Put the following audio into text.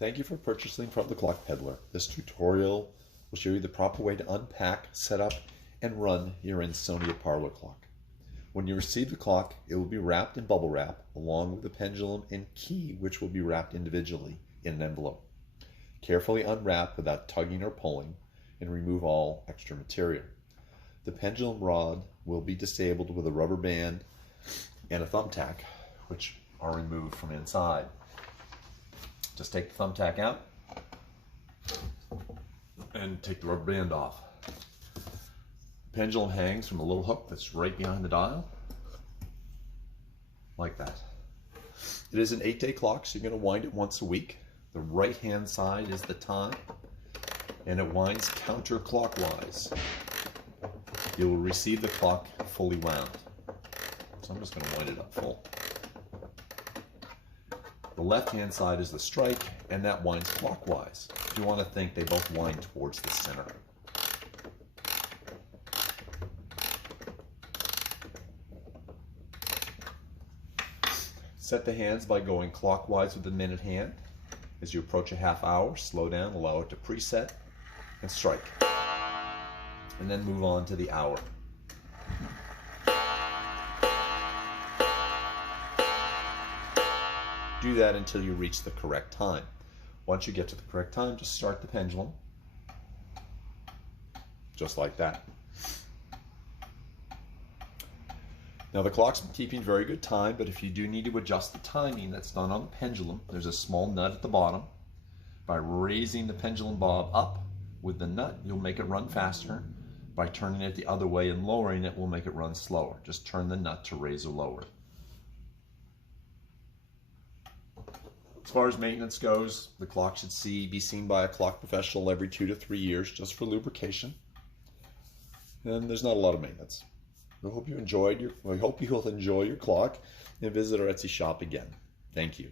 Thank you for purchasing from the Clock Peddler. This tutorial will show you the proper way to unpack, set up, and run your Ansonia Parlor clock. When you receive the clock, it will be wrapped in bubble wrap along with the pendulum and key, which will be wrapped individually in an envelope. Carefully unwrap without tugging or pulling and remove all extra material. The pendulum rod will be disabled with a rubber band and a thumbtack, which are removed from inside. Just take the thumbtack out and take the rubber band off. The pendulum hangs from a little hook that's right behind the dial, like that. It is an 8-day clock, so you're going to wind it once a week. The right-hand side is the time, and it winds counterclockwise. You will receive the clock fully wound. So I'm just going to wind it up full. The left-hand side is the strike, and that winds clockwise. If you want to think, they both wind towards the center. Set the hands by going clockwise with the minute hand. As you approach a half hour, slow down, allow it to preset, and strike. And then move on to the hour. Do that until you reach the correct time. Once you get to the correct time, just start the pendulum, just like that. Now the clock's keeping very good time, but if you do need to adjust the timing, that's done on the pendulum. There's a small nut at the bottom. By raising the pendulum bob up with the nut, you'll make it run faster. By turning it the other way and lowering it, will make it run slower. Just turn the nut to raise or lower it. As far as maintenance goes, the clock should be seen by a clock professional every 2 to 3 years, just for lubrication. And there's not a lot of maintenance. I hope you will enjoy your clock and visit our Etsy shop again. Thank you.